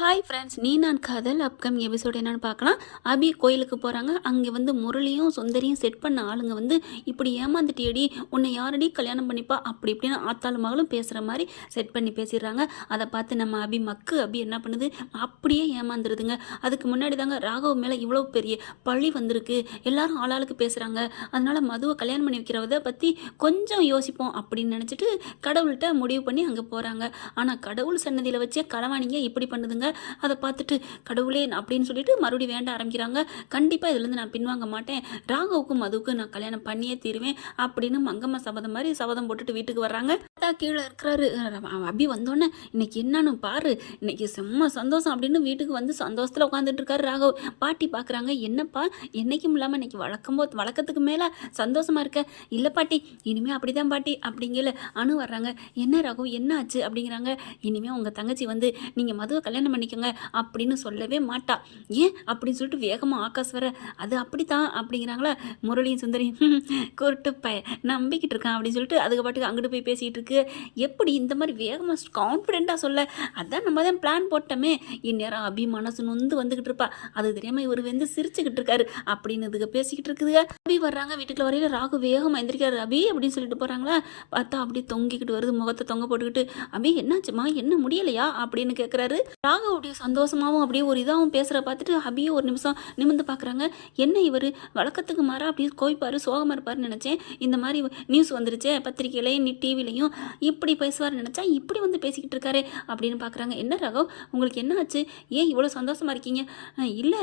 Hi friends நீ நான் காதல் அப்கமிங் எபிசோட் என்னன்னு பார்க்கலாம். அபி கோயிலுக்கு போகிறாங்க அங்கே வந்து முரளியும் சுந்தரியும் செட் பண்ண ஆளுங்க வந்து இப்படி ஏமாந்துட்டியடி உன்னை யாரடி கல்யாணம் பண்ணிப்பா? அப்படி இப்படின்னு ஆத்தாள் மகளும் பேசுகிற மாதிரி செட் பண்ணி பேசிடுறாங்க. அதை பார்த்து நம்ம அபி மக்கு. அபி என்ன பண்ணுது? அப்படியே ஏமாந்துருதுங்க. அதுக்கு முன்னாடி தாங்க ராகவ் மேலே இவ்வளோ பெரிய பழி வந்திருக்கு. எல்லாரும் ஆளாளுக்கு பேசுகிறாங்க அதனால் மதுவை கல்யாணம் பண்ணி வைக்கிறத பற்றி கொஞ்சம் யோசிப்போம் அப்படின்னு நினச்சிட்டு கடவுள்கிட்ட முடிவு பண்ணி அங்கே போகிறாங்க ஆனால் கடவுள் சன்னதியில் வச்சே களவாணிங்க இப்படி பண்ணுதுங்க. அதை பார்த்துட்டு கடவுளே அப்படின்னு சொல்லிட்டு மறுபடியும் வேண்ட ஆரம்பிக்கிறாங்க. கண்டிப்பாக இதுலேருந்து நான் பின்வாங்க மாட்டேன். ராகவுக்கும் மதுவுக்கும் நான் கல்யாணம் பண்ணியே தீருவேன் அப்படின்னு மங்கம்மா சபதம் மாதிரி சபதம் போட்டுட்டு வீட்டுக்கு வர்றாங்க. பார்த்தா கீழே இருக்கிறாரு. அபி வந்தோடனே இன்னைக்கு என்னன்னு பாரு. இன்னைக்கு செம்ம சந்தோஷம் அப்படின்னு வீட்டுக்கு வந்து சந்தோஷத்தில் உட்காந்துட்டு இருக்காரு ராகவ். பாட்டி பார்க்குறாங்க என்னப்பா என்னைக்கும் இல்லாமல் இன்னைக்கு வழக்கம் போது வழக்கத்துக்கு மேலே சந்தோஷமா இருக்க? இல்லை பாட்டி இனிமே அப்படிதான் பாட்டி அப்படிங்கல. அணு வர்றாங்க. என்ன ராகவ் என்ன ஆச்சு அப்படிங்கிறாங்க. இனிமேல் உங்கள் தங்கச்சி வந்து நீங்கள் மதுவை கல்யாணம் பண்ணிக்கோங்க அப்படின்னு சொல்லவே மாட்டா. ஏன்? அப்படின்னு சொல்லிட்டு வேகமாக ஆகாஷ் வர அது அப்படித்தான் அப்படிங்கிறாங்களா? முரளியும் சுந்தரி குருட்டு பய நம்பிக்கிட்டு இருக்கான் அப்படின்னு சொல்லிட்டு அதுக்கு பாட்டுக்கு அங்கிட்டு போய் பேசிகிட்டு இருக்கு. எப்படி இந்த மாதிரி வேகமாக கான்ஃபிடென்ட்டாக சொல்ல? அதான் நம்ம தான் பிளான் போட்டோமே. இந்நேரம் அபி மனசு நொந்து வந்துக்கிட்டு இருப்பா. அது தெரியாமல் இவர் வந்து சிரிச்சுக்கிட்டு இருக்காரு. அப்படின்னு இதுக்கு பேசிக்கிட்டு இருக்குதுங்க அபி வர்றாங்க. வீட்டுக்குள்ள வரையில ராகு வேகமாக எந்திரிக்காரு அபி அப்படின்னு சொல்லிட்டு போகிறாங்களா பார்த்தா அப்படியே தொங்கிக்கிட்டு வருது. முகத்தை தொங்க போட்டுக்கிட்டு அபி என்னாச்சுமா என்ன முடியலையா? அப்படின்னு கேட்குறாரு ராகு அப்படியே சந்தோஷமாகவும் அப்படியே ஒரு இதாகவும் பேசுகிற பார்த்துட்டு அபியே ஒரு நிமிஷம் நிமிர்ந்து பார்க்குறாங்க. என்ன இவர்? வழக்கத்துக்கு மாறா அப்படியே கோய்ப்பாரு சோகமாக இருப்பார்னு நினச்சேன். இந்த மாதிரி நியூஸ் வந்துருச்சு பத்திரிக்கையிலையும் நீ டிவிலையும் இப்படி பேசுவார்னு நினச்சா இப்படி வந்து பேசிக்கிட்டு இருக்காரு அப்படின்னு பார்க்குறாங்க. என்ன ரகவ்? உங்களுக்கு என்ன ஆச்சு? ஏன் இவ்வளோ சந்தோஷமாக இருக்கீங்க? இல்லை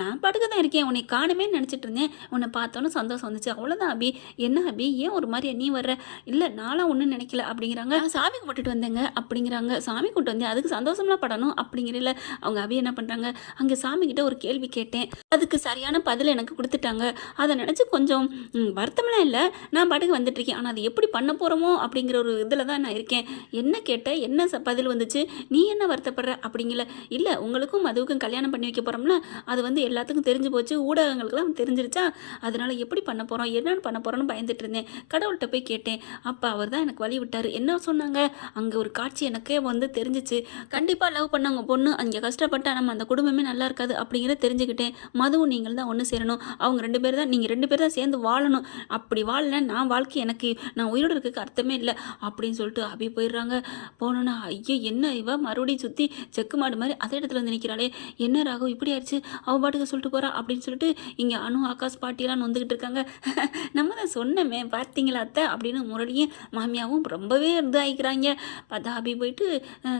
நான் பாட்டுக்கு தான் இருக்கேன். உன்னை காணுமே நினச்சிட்டு இருந்தேன். உன்னை பார்த்தோன்னே சந்தோஷம் வந்துச்சு. அவ்வளோதான் அபி. என்ன அபி? ஏன் ஒரு மாதிரி நீ வர்ற? இல்லை நானும் ஒன்றும் நினைக்கல அப்படிங்கிறாங்க. சாமி கும்பிட்டுட்டு வந்தேங்க அப்படிங்கிறாங்க. சாமி கூப்பிட்டு வந்தேன். அதுக்கு சந்தோஷம்லாம் படணும். அப்படிங்கிறல? அவங்க அவி என்ன பண்ணுறாங்க அங்கே சாமிக்கிட்ட ஒரு கேள்வி கேட்டேன். அதுக்கு சரியான பதில் எனக்கு கொடுத்துட்டாங்க. அதை நினச்சி கொஞ்சம் வருத்தம்லாம் இல்லை. நான் பாட்டுக்கு வந்துட்டு இருக்கேன் ஆனால் அது எப்படி பண்ண போகிறோமோ அப்படிங்கிற ஒரு இதில் தான் நான் இருக்கேன். என்ன கேட்ட? என்ன ச- பதில் வந்துச்சு? நீ என்ன வருத்தப்படுற? அப்படிங்கல. இல்லை உங்களுக்கும் மதுவுக்கும் கல்யாணம் பண்ணி வைக்க போகிறோம்னா அது வந்து எல்லாத்துக்கும் தெரிஞ்சு போச்சு. ஊடகங்களுக்குலாம் தெரிஞ்சிருச்சா? அதனால எப்படி பண்ண போகிறோம் என்னன்னு பண்ண போகிறோன்னு பயந்துட்டு இருந்தேன். கடவுள்கிட்ட போய் கேட்டேன். அப்போ அவர் தான் எனக்கு வழி விட்டார். என்ன சொன்னாங்க? அங்கே ஒரு காட்சி எனக்கே வந்து தெரிஞ்சிச்சு. கண்டிப்பாக லவ் பண்ணவங்க பொண்ணு. அங்கே கஷ்டப்பட்டா நம்ம அந்த குடும்பமே நல்லா இருக்காது அப்படிங்கிறத தெரிஞ்சுக்கிட்டேன். மதுவும் நீங்கள் தான் ஒன்று சேரணும். அவங்க ரெண்டு பேர் தான் நீங்கள் ரெண்டு பேர் தான் சேர்ந்து வாழணும். அப்படி வாழல நான் வாழ்க்கை எனக்கு நான் உயிரோடு இருக்க அர்த்தமே இல்லை அப்படின்னு சொல்லிட்டு அபி போயிடுறாங்க. போனோன்னா ஐயோ என்ன இவ? மறுபடியும் சுற்றி செக்கு மாடு மாதிரி அதே இடத்துல வந்து நிற்கிறாளே என்ன ராகவ் இப்படி ஆயிடுச்சு? அவ பாட்டுக்கு சொல்லிட்டு போறா அப்படின்னு சொல்லிட்டு இங்கே அனு ஆகாஷ் பாட்டியெல்லாம் நொந்துக்கிட்டு இருக்காங்க. நம்ம தான் சொன்னமே பார்த்தீங்களா அத்தை? அப்படின்னு முரளியும் மாமியாவும் ரொம்பவே இதாகிக்கிறாங்க பார்த்தா அபி போயிட்டு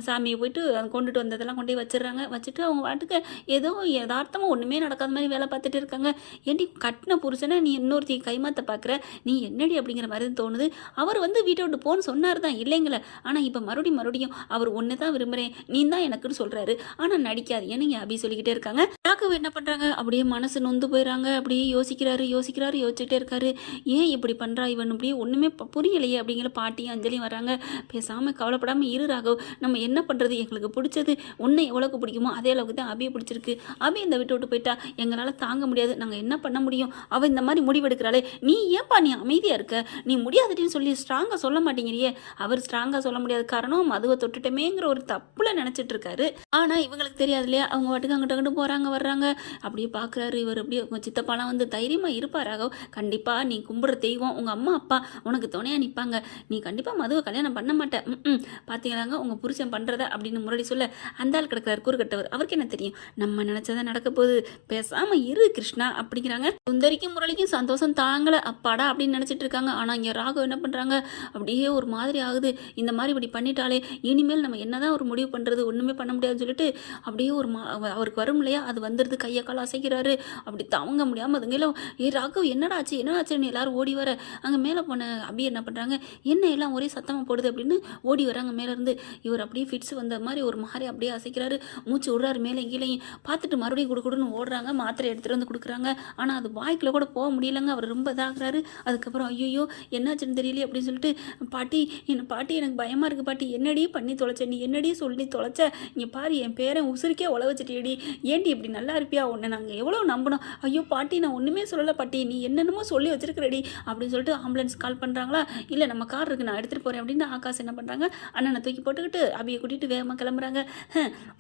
சாமியை போயிட்டு கொண்டுட்டு வந்து அந்த இதெல்லாம் கொண்டு போய் வச்சிடுறாங்க. வச்சுட்டு அவங்க பாட்டுக்கு ஏதோ யதார்த்தமாக ஒன்றுமே நடக்காத மாதிரி வேலை பார்த்துட்டு இருக்காங்க. ஏன்டி கட்டின புருஷனை நீ இன்னொருத்தி கைமாத்த பார்க்குற நீ என்னடி அப்படிங்கிற மாதிரி தான் தோணுது. அவர் வந்து வீட்டை விட்டு போன்னு சொன்னார் தான் இல்லைங்களே. ஆனால் இப்போ மறுபடியும் மறுபடியும் அவர் ஒன்று தான் விரும்புகிறேன் நீ தான் எனக்குன்னு சொல்கிறாரு ஆனால் நடிக்காது. ஏன்னு அபி சொல்லிக்கிட்டே இருக்காங்க? ராகவ் என்ன பண்ணுறாங்க அப்படியே மனசு நொந்து போயிடறாங்க அப்படியே யோசிக்கிறாரு யோசிக்கிறாரு யோசிச்சுட்டே இருக்காரு. ஏன் இப்படி பண்ணுறா இவன்? அப்படியே ஒன்றுமே புரியலையே அப்படிங்கிற பாட்டியும் அஞ்சலியும் வராங்க பேசாமல் கவலைப்படாமல் இரு ராகவ். நம்ம என்ன பண்ணுறது எங்களுக்கு பிடிச்சது. உன்னை எவ்வளோக்கு பிடிக்குமோ அதே அளவுக்கு தான் அபியை பிடிச்சிருக்கு. அபி இந்த விட்டு விட்டு போயிட்டா எங்களால் தாங்க முடியாது. நாங்கள் என்ன பண்ண முடியும்? அவள் இந்த மாதிரி முடிவெடுக்கிறாளே. நீ ஏன்பா நீ அமைதியாக இருக்க? நீ முடியாதுன்னு சொல்லி ஸ்ட்ராங்காக சொல்ல மாட்டேங்கிறியே. அவர் ஸ்ட்ராங்காக சொல்ல முடியாத காரணம் மதுவை தொட்டுட்டமேங்கிற ஒரு தப்புல நினச்சிட்டு இருக்காரு. ஆனால் இவங்களுக்கு தெரியாது இல்லையா? அவங்க வாட்டுக்கு அங்கிட்ட அங்கிட்டு போகிறாங்க வர்றாங்க. அப்படியே பார்க்குறாரு இவர். அப்படியே உங்கள் சித்தப்பாலாம் வந்து தைரியமாக இருப்பார் ராகவ். கண்டிப்பாக நீ கும்பிட்ற தெய்வம் உங்கள் அம்மா அப்பா. உனக்கு துணையாக நிற்பாங்க நீ கண்டிப்பாக மதுவை கல்யாணம் பண்ண மாட்டேன் ம் பார்த்தீங்களாங்க உங்கள் புருஷன் பண்ணுறத அப்படின்னு முரளி சொல்ல அந்த ஆள் கிடக்கிறார் கூறுகட்டவர் அவருக்கு என்ன தெரியும்? நம்ம நினச்சதான் நடக்க போகுது பேசாமல் இரு கிருஷ்ணா அப்படிங்கிறாங்க. சுந்தரிக்கும் முரளிக்கும் சந்தோஷம் தாங்கலை. அப்பாடா அப்படின்னு நினச்சிட்டு இருக்காங்க. ஆனால் இங்கே ராகவ் என்ன பண்ணுறாங்க அப்படியே ஒரு மாதிரி ஆகுது. இந்த மாதிரி இப்படி பண்ணிட்டாலே இனிமேல் நம்ம என்னதான் ஒரு முடிவு பண்ணுறது ஒன்றுமே பண்ண முடியாதுன்னு சொல்லிட்டு அப்படியே ஒரு மா அவருக்கு வரும் இல்லையா? அது வந்துடுது கையை கால அசைக்கிறாரு. அப்படி தாங்க முடியாமல் அதுங்களும் ஏ ராகவ் என்னடா ஆச்சு? என்ன ஆச்சுன்னு எல்லாரும் ஓடி வர அங்கே மேலே போன அபி என்ன பண்ணுறாங்க என்ன எல்லாம் ஒரே சத்தமாக போடுது? அப்படின்னு ஓடி வராங்க மேலே இருந்து. இவர் அப்படியே ஃபிட்ஸ் வந்த மாதிரி ஒரு மாதிரி அப்படியே அசைக்கிறாரு. மூச்சு விடுறாரு மேலே கீழேயும். பார்த்துட்டு மறுபடியும் கொடுக்குடுன்னு ஓடுறாங்க. மாத்திரை எடுத்துகிட்டு வந்து கொடுக்குறாங்க. ஆனால் அது வாய்க்குள்ள கூட போக முடியலங்க. அவர் ரொம்ப இதாகிறாரு. அதுக்கப்புறம் ஐயோ என்னாச்சுன்னு தெரியலையே அப்படின்னு சொல்லிட்டு பாட்டி என்ன பாட்டி எனக்கு பயமாக இருக்குது பாட்டி. என்னடி பண்ணி தொலைச்ச? நீ என்னடி சொல்லி தொலைச்ச? இங்கே பாரு என் பேரன் உசுருக்கே உழ வச்சுட்டியடி. ஏண்டி இப்படி நல்லா இருப்பியா? உன்னை நாங்கள் எவ்வளோ நம்பணும் ஐயோ பாட்டி நான் ஒன்றுமே சொல்லலை பாட்டி. நீ என்னென்னமோ சொல்லி வச்சிருக்கிறடி அப்படின்னு சொல்லிட்டு ஆம்புலன்ஸ் கால் பண்ணுறாங்களா இல்லை நம்ம கார் இருக்குது நான் எடுத்துகிட்டு போகிறேன் அப்படின்னு ஆகாஷ் என்ன பண்ணுறாங்க அண்ணனை தூக்கி போட்டுக்கிட்டு அபியை கூட்டிகிட்டு வேகமாக கிளம்புறாங்க.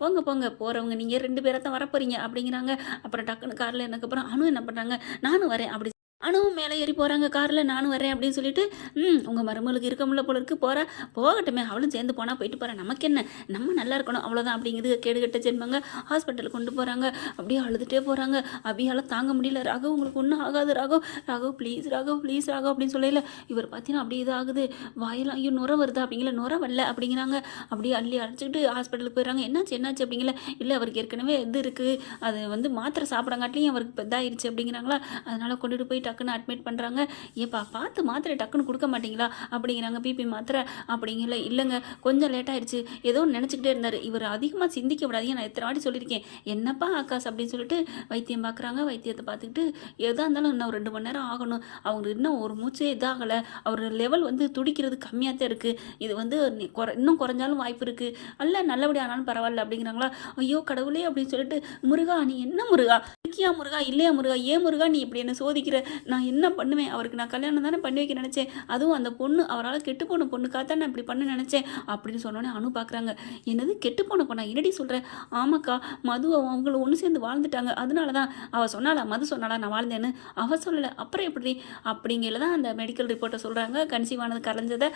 போங்க போங்க. போகிறவங்க நீங்கள் ரெண்டு பேரை தான் வரப்போறீங்க அப்படிங்கிறாங்க. அப்புறம் டக்குன்னு காரில் எனக்கு அப்புறம் அனு என்ன பண்ணுறாங்க நானும் வரேன். அப்படி அணுவும் மேலே ஏறி போகிறாங்க காரில் நானும் வரேன் அப்படின்னு சொல்லிட்டு ம் உங்கள் மருமகளுக்கு இருக்க முடியல போல இருக்கு. போகிறா போகட்டுமே. அவளும் சேர்ந்து போனால் போயிட்டு போகிறேன் நமக்கு என்ன? நம்ம நல்லா இருக்கணும். அவ்வளோதான் அப்படிங்கிறது கேடுகட்ட சேர்ப்பாங்க ஹாஸ்பிட்டலுக்கு கொண்டு போகிறாங்க அப்படியே அழுதுகிட்டே போகிறாங்க அப்படியால தாங்க முடியல. ராகவ் உங்களுக்கு ஒன்றும் ஆகாது ராகவ். ராகவ் ப்ளீஸ் ராகவ் ப்ளீஸ் ராகவ் அப்படின்னு சொல்லல. இவர் பார்த்தீங்கன்னா அப்படியே இதாகுது. வாயெல்லாம் ஐயோ நுர வருதா? அப்படிங்கல. நுர வரல அப்படிங்கிறாங்க. அப்படியே அள்ளி அழைச்சிக்கிட்டு ஹாஸ்பிட்டலுக்கு போயிடுறாங்க. என்னாச்சு? என்னாச்சு? அப்படிங்கல. இல்லை அவருக்கு ஏற்கனவே இது இருக்குது அது வந்து மாத்திரை சாப்பிடங்காட்டிலையும் அவருக்கு இப்போ இதாயிருச்சு அப்படிங்கிறாங்களா? அதனால் கொண்டுட்டு போயிட்டு டக்குன்னு அட்மிட் பண்ணுறாங்க ஏப்பா பார்த்து மாத்திரை டக்குன்னு கொடுக்க மாட்டீங்களா? அப்படிங்கிறாங்க. பிபி மாத்திரை அப்படிங்கல இல்லைங்க கொஞ்சம் லேட் ஆயிடுச்சு. ஏதோ நினச்சிக்கிட்டே இருந்தார். இவர் அதிகமாக சிந்திக்க விடாதீங்க. நான் எத்தனை வாட்டி சொல்லியிருக்கேன். என்னப்பா ஆகாஷ் அப்படின்னு சொல்லிட்டு வைத்தியம் பார்க்குறாங்க வைத்தியத்தை பார்த்துக்கிட்டு எதாக இருந்தாலும் இன்னும் ஒரு ரெண்டு மணி நேரம் ஆகணும். அவங்க இன்னும் ஒரு மூச்சே இதாகலை அவர் லெவல் வந்து துடிக்கிறது கம்மியாக தான் இருக்குது இது வந்து குறை இன்னும் குறைஞ்சாலும் வாய்ப்பு இருக்குது அல்ல நல்லபடி ஆனாலும் பரவாயில்ல அப்படிங்கிறாங்களா? ஐயோ கடவுளே அப்படின்னு சொல்லிட்டு முருகா நீ என்ன முருகா? இருக்கியா முருகா? இல்லையா முருகா? ஏன் முருகா? நீ இப்படி என்ன சோதிக்கிற? நான் என்ன பண்ணுவேன்? அவருக்கு நான் கல்யாணம் தானே பண்ணி வைக்க நினச்சேன். அதுவும் அந்த பொண்ணு அவரால் கெட்டு போன பொண்ணுக்காக தான் நான் இப்படி பண்ண நினச்சேன் அப்படின்னு சொன்னோன்னே அனு பார்க்குறாங்க என்னது? கெட்டு போன பொண்ணா? என்னடி சொல்கிறேன் ஆமாக்கா மது அவங்கள ஒன்று சேர்ந்து வாழ்ந்துட்டாங்க. அதனால தான் அவள் சொன்னாளா? மது சொன்னாளா? நான் வாழ்ந்தேன்னு. அவள் சொல்லலை. அப்புறம் எப்படி? அப்படிங்கையில தான் அந்த மெடிக்கல் ரிப்போர்ட்டை சொல்கிறாங்க கன்சீவ் ஆனது கரைஞ்சதை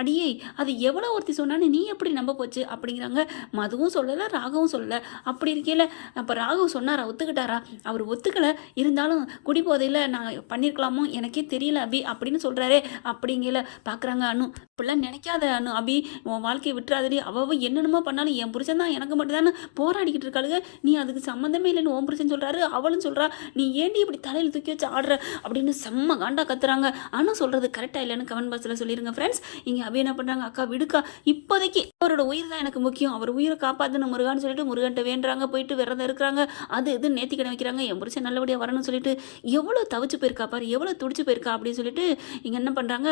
அடியே அது எவ்வளோ ஒருத்தி சொன்னான்னு நீ எப்படி நம்ப போச்சு? அப்படிங்கிறாங்க. மதுவும் சொல்லலை ராகவும் சொல்லலை. அப்படி இருக்கையில் அப்போ ராகவ் சொன்னாரா? ஒத்துக்கிட்டாரா? அவர் ஒத்துக்கலை. இருந்தாலும் குடிபோதையில் நான் பண்ணியிருக்கலாமோ எனக்கே தெரியல அபி. அப்படின்னு சொல்கிறாரே அப்படிங்கல. பார்க்குறாங்க அனு. இப்படிலாம் நினைக்காத அனு அபி. உன் வாழ்க்கையை விட்டுறாதடி. அவள் என்னென்னமோ பண்ணாலும் என் புருஷன் தான் எனக்கு மட்டும்தானே போராடிக்கிட்டு இருக்காளுங்க நீ அதுக்கு சம்மந்தமே இல்லைன்னு ஓம் புருஷன் சொல்கிறாரு அவளும் சொல்கிறா நீ ஏண்டி இப்படி தலையில் தூக்கி வச்சு ஆடுற? அப்படின்னு செம்ம காண்டா கத்துறாங்க. அனு சொல்கிறது கரெக்டாக இல்லைன்னு கமெண்ட் பாக்ஸில் சொல்லிடுங்க ஃப்ரெண்ட்ஸ் இங்கே அபி என்ன பண்ணுறாங்க அக்கா விடுக்கா. இப்போதைக்கு அவரோட உயிர் தான் எனக்கு முக்கியம். அவர் உயிரை காப்பாற்றணும் முருகான்னு சொல்லிட்டு முருகன்ட்ட வேண்டுறாங்க. போயிட்டு விரதம் இருக்கிறாங்க. அது இது நேத்திக்கடை வைக்கிறாங்க. என் புருஷன் நல்லபடியாக வரணும்னு சொல்லிட்டு எவ்வளோ தவிச்சு போயிருக்கா பாரு எவ்வளோ துடிச்சு போயிருக்கா அப்படின்னு சொல்லிட்டு இங்கே என்ன பண்ணுறாங்க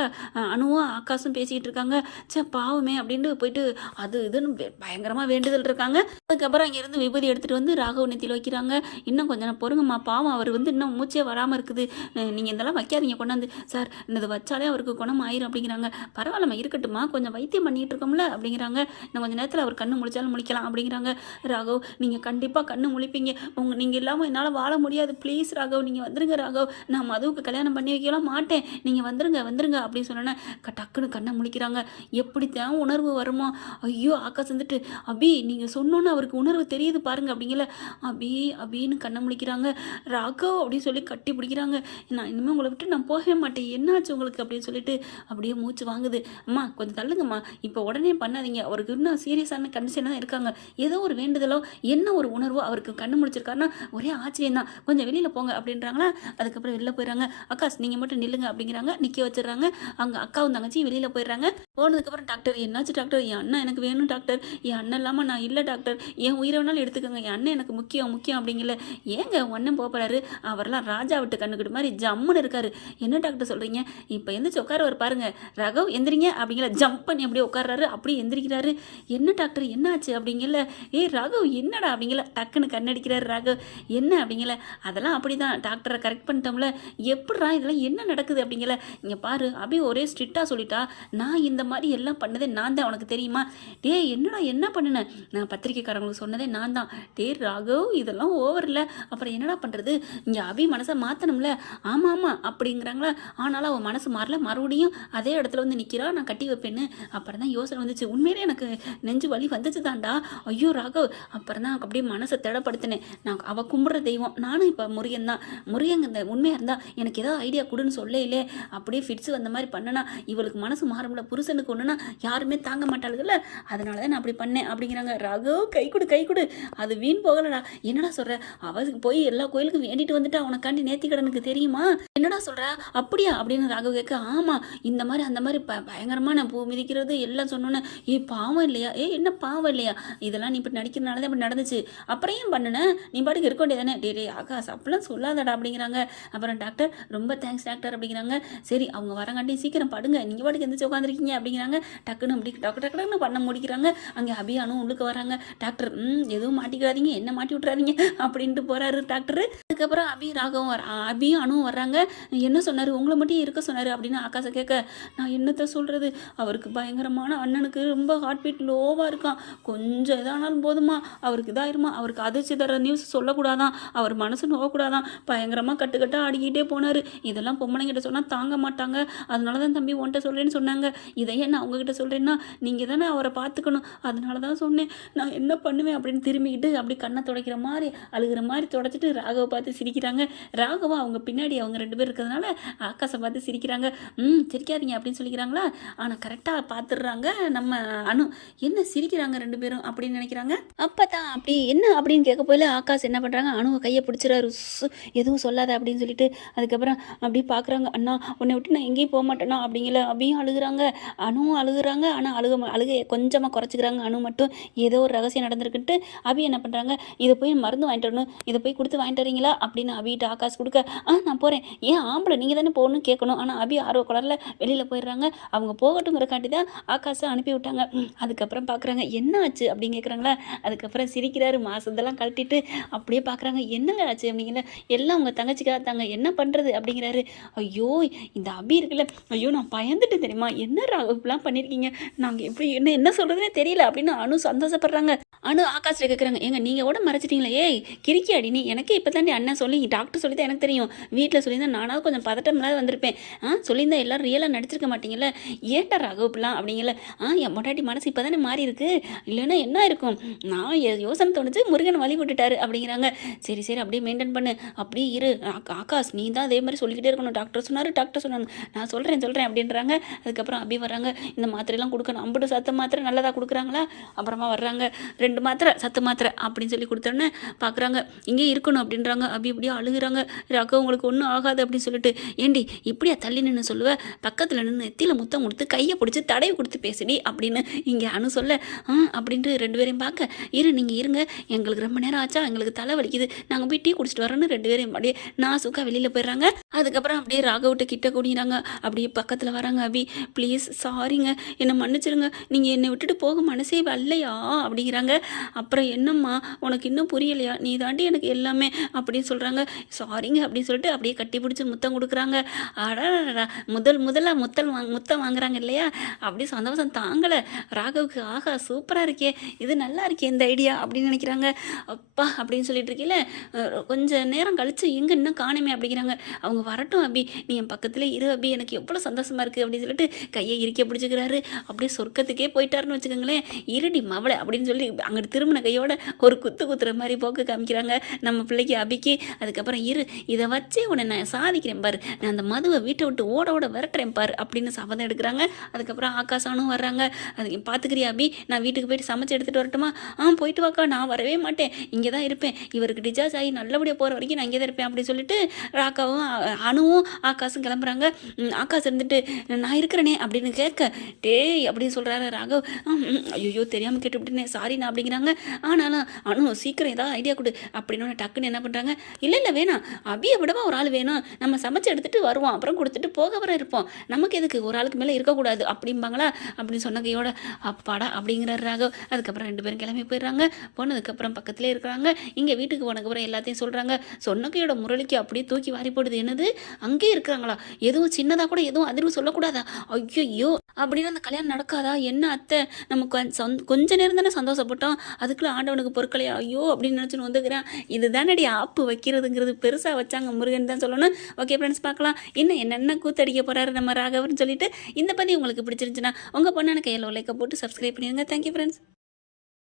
அணுவும் ஆகாசும் பேசிக்கிட்டு இருக்காங்க. சே பாவமே அப்படின்ட்டு போயிட்டு அது இதுன்னு பயங்கரமாக வேண்டுதல் இருக்காங்க. அதுக்கப்புறம் அங்கேருந்து விபதி எடுத்துகிட்டு வந்து ராகவ நெத்தியில் வைக்கிறாங்க. இன்னும் கொஞ்சம் நேரம் பொறுங்கம்மா பாவம் அவர் வந்து இன்னும் மூச்சே வராமல் இருக்குது. நீங்கள் இதெல்லாம் வைக்காதீங்க கொண்டாந்து. சார் இந்த வச்சாலே அவருக்கு குணம் ஆயிரும் அப்படிங்கிறாங்க. பரவாயில்லம்மா இருக்கட்டுமா கொஞ்சம் வைத்தியம் பண்ணிகிட்டு இருக்கோம்ல அப்படிங்கிறாங்க. இன்னும் கொஞ்சம் நேரத்தில் அவர் கண்ணு முழிச்சாலும் முழிக்கலாம் அப்படிங்கிறாங்க. ராகவ் நீங்கள் கண்டிப்பாக கண்ணு முழிப்பீங்க. உங்கள் நீங்கள் இல்லாமல் என்னால் வாழ முடியாது. ப்ளீஸ் ராகவ் நீங்கள் வந்துருங்க ராகவ். நான் மதுவுக்கு கல்யாணம் பண்ணி வைக்கலாம் மாட்டேன். நீங்கள் வந்துருங்க வந்துருங்க அப்படின்னு சொன்னோன்னே டக்குன்னு கண்ணை முழிக்கிறாங்க. எப்படி தான் உணர்வு வருமோ? ஐயோ ஆக்கா வந்துட்டு அபி நீங்கள் சொன்னோன்னு அவருக்கு உணர்வு தெரியுது பாருங்க அப்படிங்கல. அபி அபின்னு கண்ணை முழிக்கிறாங்க. ராகவ் அப்படின்னு சொல்லி கட்டி பிடிக்கிறாங்க. நான் இனிமேல் உங்களை விட்டு நான் போகவே மாட்டேன். என்னாச்சு உங்களுக்கு அப்படின்னு சொல்லிட்டு அப்படியே மூச்சு வாங்குது. அம்மா கொஞ்சம் தள்ளுங்கம்மா. இப்போ உடனே பண்ணாதீங்க. அவருக்கு இன்னும் சீரியஸான கண்டிஷன் தான் இருக்காங்க. ஏதோ ஒரு வேண்டுதலோ என்ன ஒரு உணர்வோ அவருக்கு கண்ணு முடிச்சிருக்காருன்னா ஒரே ஆச்சரியம் தான் கொஞ்சம் வெளியில் போங்க அப்படின்றாங்களா? அதுக்கப்புறம் வெளில போயிடுறாங்க அக்காஸ் நீங்கள் மட்டும் நில்லுங்க அப்படிங்கிறாங்க. நிற்க வச்சிடுறாங்க. அங்கே அக்காவும் தங்கச்சி வெளியில் போயிடுறாங்க போனதுக்கப்புறம் டாக்டர் என்னாச்சு டாக்டர்? என் அண்ணன் எனக்கு வேணும் டாக்டர். என் அண்ணன் இல்லாமல் நான் இல்லை டாக்டர். என் உயிரை வேணாலும் எடுத்துக்கோங்க. என் அண்ணன் எனக்கு முக்கியம் முக்கியம் அப்படிங்கல. ஏங்க ஒன்றும் அண்ணன் போகிறாரு அவரெல்லாம் ராஜா விட்டு கண்ணுக்கிட்டு மாதிரி ஜம்முன்னு இருக்காரு. என்ன டாக்டர் சொல்கிறீங்க இப்போ எந்திரிச்சு உட்கார பாருங்க. ரகவ் எந்திரிங்க அப்படிங்கிற ஜம்ப் பண்ணி அப்படியே உட்கார்றாரு. அப்படியே எந்திரிக்கிறாரு. என்ன டாக்டர்? என்னாச்சு? அப்படிங்கல. ஏய் ராகவ் என்னடா? அப்படிங்கல. டக்குன்னு கண்ணடிக்கிறாரு ராகவ். என்ன? அப்படிங்கல. அதெல்லாம் அப்படிதான். டாக்டரை கரெக்ட் பண்ணிட்டோம்ல. எப்படிடா இதெல்லாம் என்ன நடக்குது அப்படிங்கல? இங்கே பாரு அப்படியே ஒரே ஸ்ட்ரிக்டாக சொல்லிட்டா நான் இந்த மாதிரி எல்லாம் பண்ணதே நான் தான் உனக்கு தெரியுமா? டேய் என்னடா என்ன பண்ணினேன் நான் பத்திரிக்கைக்காரங்களுக்கு சொன்னதே நான் தான். டே ராகவ் இதெல்லாம் ஓவரில் அப்புறம் என்னடா பண்ணுறது இங்கே அபி மனசை மாற்றணும்ல ஆமாம் ஆமாம் அப்படிங்கிறாங்களா? ஆனாலும் அவன் மனசு மாறல. மறுபடியும் அதே இடத்துல வந்து நிற்கிறா நான் கட்டி வைப்பேன்னு. அப்புறம் தான் யோசனை வந்துச்சு. உண்மையிலே எனக்கு நெஞ்சு வலி வந்துச்சு தான்டா. ஐயோ ராகவ். அப்புறம் தான் அப்படியே மனசை திடப்படுத்தினேன். நான் அவள் கும்பிட்ற தெய்வம். நானும் இப்போ முருகன் தான். முருகன் இந்த உண்மையாக இருந்தால் எனக்கு ஏதோ ஐடியா கொடுன்னு சொல்லையிலே. அப்படியே ஃபிட்ஸ் வந்த மாதிரி பண்ணனா இவளுக்கு மனசு மாறும்ல புருஷனுக்கு ஒன்றுனா யாருமே தாங்க மாட்டாளுகள்ல. அதனால தான் நான் அப்படி பண்ணேன் அப்படிங்கிறாங்க. ராகவ் கை கொடு கை கொடு. அது வீண் போகலடா. என்னடா சொல்கிற அவ போய் எல்லா கோயிலுக்கும் வேண்டிட்டு வந்துட்டா. உனக்காண்டி நேர்த்தி கடனுக்கு தெரியுமா? என்னடா சொல்கிற அப்படியா? அப்படின்னு ராகவ் கேட்க ஆமாம் இந்த மாதிரி அந்த மாதிரி ப பயங்கரமாக நான் பூ மிதிக்கிறது எல்லாம் சொன்னோன்னே ஏ பாவம் இல்லையா? ஏ என்ன பாவம் இல்லையா? இதெல்லாம் நீ இப்படி நடிக்கிறனால தான் இப்படி நடந்துச்சு. அப்புறம் ஏன் பண்ணினேன் நீ பாட்டுக்கு இருக்க வேண்டியதானே டே டே ஆகாஷ் அப்படிலாம் சொல்லாதடா அப்படிங்கிறாங்க. அப்புறம் டாக்டர் ரொம்ப தேங்க்ஸ் டாக்டர் அப்படிங்கிறாங்க. சரி அவங்க வரங்காட்டி சீக்கிரம் படுங்க. நீங்கள் பாட்டுக்கு எந்திரிச்சு உட்காந்துருக்கீங்க அப்படிங்கிறாங்க. டக்குன்னு அப்படி டக்கு டக்கு டக்குன்னு பண்ண முடிக்கிறாங்க. அங்கே அபியானும் உள்ளுக்கு வராங்க. டாக்டர் ம் எதுவும் மாட்டிக்கிறாதீங்க என்ன மாட்டி விட்றாதீங்க அப்படின்ட்டு போகிறாரு டாக்டர் அதுக்கப்புறம் அபி ராகவும் வர அபியும் அணுவும் வர்றாங்க. என்ன சொன்னார்? உங்களை மட்டும் இருக்க சொன்னார்? அப்படின்னு ஆகாசை கேட்க நான் என்னத்தை சொல்கிறது அவருக்கு பயங்கரமான அண்ணனுக்கு ரொம்ப ஹார்ட் பீட் லோவாக இருக்கான். கொஞ்சம் இதானாலும் போதுமா? அவருக்கு இதாயிருமா? அவருக்கு அதிர்ச்சி தர நியூஸ் சொல்லக்கூடாதான். அவர் மனசு நோகக்கூடாதான் பயங்கரமாக கட்டுக்கட்டாக ஆடிக்கிட்டே போனார். இதெல்லாம் பொம்பளைங்கிட்ட சொன்னால் தாங்க மாட்டாங்க. அதனால தான் தம்பி உன்கிட்ட சொல்கிறேன்னு சொன்னாங்க. இதையே நான் உங்ககிட்ட சொல்கிறேன்னா நீங்கள் தானே அவரை பார்த்துக்கணும். அதனால தான் சொன்னேன். நான் என்ன பண்ணுவேன் அப்படின்னு திரும்பிக்கிட்டு அப்படி கண்ணை துடைக்கிற மாதிரி அழுகிற மாதிரி தொடச்சிட்டு ராகவை பார்த்து சிரிக்கிறாங்க. ராகவா அவங்க பின்னாடி அவங்க ரெண்டு ரெண்டு பேர் இருக்கிறதுனால ஆகாசை பார்த்து சிரிக்கிறாங்க ம் சிரிக்காதீங்க அப்படின்னு சொல்லிக்கிறாங்களா? ஆனால் கரெக்டாக பார்த்துடுறாங்க நம்ம அணு என்ன சிரிக்கிறாங்க ரெண்டு பேரும்? அப்படின்னு நினைக்கிறாங்க. அப்போ தான் அப்படி என்ன? அப்படின்னு கேட்க போயில ஆகாஷ் என்ன பண்ணுறாங்க அணுவை கையை பிடிச்சிடறாரு. எதுவும் சொல்லாத அப்படின்னு சொல்லிட்டு அதுக்கப்புறம் அப்படி பார்க்குறாங்க அண்ணா உன்னை விட்டு நான் எங்கேயும் போக மாட்டேனா அப்படிங்கல அப்படியும் அழுகுறாங்க. அணுவும் அழுகுறாங்க. ஆனால் அழுக அழுக கொஞ்சமாக குறைச்சிக்கிறாங்க அணு மட்டும். ஏதோ ஒரு ரகசியம் நடந்திருக்குன்ட்டு அபி என்ன பண்ணுறாங்க இதை போய் மருந்து வாங்கிட்டு வரணும். இதை போய் கொடுத்து வாங்கிட்டு வரீங்களா? அப்படின்னு அபிகிட்ட ஆகாஷ் கொடுக்க ஆ நான் போகிறேன் ஏன் ஆம்பளை? நீங்கள் தானே போகணும்னு கேட்கணும். ஆனால் அபி ஆர்வ குளரில் வெளியில் போயிடுறாங்க. அவங்க போகட்டுங்கிறக்காண்டி தான் ஆகாஷை அனுப்பி விட்டாங்க. அதுக்கப்புறம் பார்க்குறாங்க என்ன ஆச்சு அப்படின்னு கேட்குறாங்களா அதுக்கப்புறம் சிரிக்கிறாரு. மாதத்தெல்லாம் கழட்டிட்டு அப்படியே பார்க்குறாங்க என்னங்க ஆச்சு? அப்படிங்கிற எல்லாம் உங்கள் தங்கச்சிக்காக தாங்க. என்ன பண்ணுறது அப்படிங்கிறாரு. ஐயோ இந்த அபி இருக்குல்ல. ஐயோ நான் பயந்துட்டு தெரியுமா? என்ன ராகு இப்படிலாம் பண்ணியிருக்கீங்க நாங்கள் எப்படி என்ன என்ன சொல்கிறதுனே தெரியல. அப்படின்னு அனு சந்தோஷப்படுறாங்க. அனு ஆகாஷில் கேட்குறாங்க ஏங்க நீங்கள் கூட மறைச்சிட்டீங்களே. ஏய் கிரிக்கி அடி நீ. எனக்கே இப்போ தாண்டி அண்ணன் சொல்லி டாக்டர் சொல்லி தான் எனக்கு தெரியும். வீட்டில் சொல்லி தான் நானாவது கொஞ்சம் பதட்டம் வந்திருப்பேன். ஆ சொல்லியிருந்தா எல்லாரும் ரியலாக நடிச்சிருக்க மாட்டீங்கல்ல. ஏன்டா ராகு இப்படிலாம் அப்படிங்கல ஆ என் மொட்டாட்டி மனசு இப்போ தானே மாறி இருக்கு. இல்லைன்னா என்ன இருக்கும்? நான் யோசனை தோணுச்சு முருகன் வழி விட்டுட்டாரு அப்படிங்கிறாங்க. சரி சரி அப்படியே மெயின்டைன் பண்ணு. அப்படியே இரு. ஆகாஷ் நீ தான் அதே மாதிரி சொல்லிக்கிட்டே இருக்கணும். டாக்டர் சொன்னார் டாக்டர் சொன்னாங்க நான் சொல்கிறேன் சொல்கிறேன் அப்படின்றாங்க. அதுக்கப்புறம் அப்படி வர்றாங்க. இந்த மாத்திரையெல்லாம் கொடுக்கணும். அம்புட்டு சத்து மாத்திரை நல்லதாக கொடுக்குறாங்களா? அப்புறமா வர்றாங்க. ரெண்டு மாத்திரை சத்து மாத்திரை அப்படின்னு சொல்லி கொடுத்தோன்னே பார்க்குறாங்க இங்கே இருக்கணும் அப்படின்றாங்க. அப்படி இப்படியே அழுகுறாங்க. ராக்கா உங்களுக்கு ஒன்றும் ஆகாது அப்படின்னு சொல்லிட்டு ஏண்டி இப்படியா தள்ளி நின்று சொல்லுவேன் பக்கத்தில் நின்று நெத்தியில் முத்தம் கொடுத்து கையை பிடிச்சி தடவி கொடுத்து பேசுடி அப்படின்னு இங்கே அனு சொல்ல ஆ அப்படின்ட்டு ரெண்டு பேரையும் பார்க்க இரு நீங்கள் இருங்க. எங்களுக்கு ரொம்ப நேரம் ஆச்சா? எங்களுக்கு தலை வலிக்குது. நாங்கள் போய் டீ குடிச்சிட்டு வரோன்னு ரெண்டு பேரையும் அப்படியே நான் சுக்கா வெளியில் போயிடுறாங்க. அதுக்கப்புறம் அப்படியே ராகவிட்ட கிட்ட கூடிறாங்க. அப்படியே பக்கத்தில் வராங்க அபி. ப்ளீஸ் சாரிங்க என்னை மன்னிச்சிருங்க. நீங்கள் என்னை விட்டுட்டு போக மனசே வரலையா? அப்படிங்கிறாங்க. அப்புறம் என்னம்மா? உனக்கு இன்னும் புரியலையா? நீ தாண்டி எனக்கு எல்லாமே அப்படின்னு சொல்கிறாங்க சாரிங்க அப்படின்னு சொல்லிட்டு அப்படியே கட்டி பிடிச்சி முத்தம் கொடுக்குறாங்க. அடா முதல் முதலாக முத்தல் வாங் முத்தம் வாங்குறாங்க இல்லையா அப்படி சந்தோஷம் தாங்கலை ராகவுக்கு ஆஹா சூப்பராக இருக்கே இது நல்லா இருக்கே இந்த ஐடியா அப்படின்னு நினைக்கிறாங்க அப்பா அப்படின்னு சொல்லிட்டு இருக்கீல கொஞ்சம் நேரம் கழித்து எங்கே இன்னும் காணுமே அப்படிங்கிறாங்க அவங்க வரட்டும் அபி நீ என் பக்கத்தில் இரு அபி எனக்கு எவ்வளோ சந்தோஷமாக இருக்குது அப்படின்னு சொல்லிட்டு கையை இறுக்கி பிடிச்சிக்கிறாரு அப்படியே சொர்க்கத்துக்கே போயிட்டாருன்னு வச்சுக்கோங்களேன் இருடி மவளை அப்படின்னு சொல்லி அங்கிட்டு திரும்பின கையோட ஒரு குத்து குத்துற மாதிரி போக்கு காமிக்கிறாங்க நம்ம பிள்ளைக்கு அபிக்கு அதுக்கப்புறம் இரு இதை வச்சே உன்னை நான் சாதிக்கிறேன் பாரு. நான் அந்த மதுவை வீட்டை விட்டு ஓட ஓட விரட்டுறேன் பாரு அப்படின்னு சபதம் எடுக்கிறாங்க. அதுக்கப்புறம் ஆகாசானும் வர்றாங்க. அது பார்த்துக்கிறியா அபி? நான் வீட்டுக்கு போயிட்டு சமைச்சு எடுத்துகிட்டு வரட்டுமா? ஆ போயிட்டு வாக்கா. நான் வரவே மாட்டேன். இங்கே தான் இருப்பேன். இவருக்கு டிசார்ஜ் ஆகி நல்லபடியாக போகிற வரைக்கும் நான் இங்கே தான் இருப்பேன் அப்படின்னு சொல்லிட்டு ராக்காவும் அனுவும் அணுவும் ஆகாஷும் கிளம்புறாங்க. ஆகாஷ் இருந்துட்டு நான் இருக்கிறேனே அப்படின்னு கேட்க டேய் அப்படின்னு சொல்கிறாரு ராகவ். ஐயோ தெரியாமல் கேட்டு விட்டுனே சாரி நான் அப்படிங்கிறாங்க. ஆனாலும் அனு சீக்கிரம் ஏதாவது ஐடியா கொடு அப்படின்னு டக்குன்னு என்ன பண்ணுறாங்க இல்லை இல்லை வேணாம். அபியை விடவா ஒரு ஆள் வேணும். நம்ம சமைச்சு எடுத்துகிட்டு வருவோம். அப்புறம் கொடுத்துட்டு போக வர இருப்போம். நமக்கு எதுக்கு? ஒரு ஆளுக்கு மேலே இருக்கக்கூடாது. அப்படிம்பாங்களா? அப்படின்னு சொன்ன கையோட அப்பாடா! அப்படிங்கிற ராகவ். அதுக்கப்புறம் ரெண்டு பேரும் கிளம்பி போயிடுறாங்க. போனதுக்கப்புறம் பக்கத்துலேயே இருக்கிறாங்க. இங்கே வீட்டுக்கு போனதுக்கப்புறம் எல்லாத்தையும் சொல்கிறாங்க சொன்ன கையோட முரளிக்கு அப்படியே தூக்கி வாரி போடுது. என்னது? அங்கேயே இருக்கிறாங்களா? எதுவும் சின்னதாக கூட எதுவும் அதிர்வு சொல்லக்கூடாதா? ஐயோ அப்படின்னு அந்த கல்யாணம் நடக்காதா? என்ன அத்தை? நம்ம சொந் சொந்த- கொஞ்ச நேரம் தானே சந்தோஷப்பட்டோம். அதுக்குள்ளே ஆண்டவனுக்கு பொருட்களையா ஐயோ அப்படின்னு நினச்சின்னு வந்துக்கிறேன். இது தானடி ஆப்பு வைக்கிறதுங்கிறது பெருசாக வச்சாங்க முருகன் தான் சொல்லணும். ஓகே ஃப்ரெண்ட்ஸ் பார்க்கலாம். இன்னும் என்னென்ன கூத்தடிக்க போகிறாரு நம்ம ராகவர்னு சொல்லிட்டு இந்த பதிவு உங்களுக்கு பிடிச்சிருந்துச்சுன்னா உங்கள் பொண்ணான கையில் லைக்கை போட்டு சப்ஸ்கிரைப் பண்ணிடுங்க. Thank you friends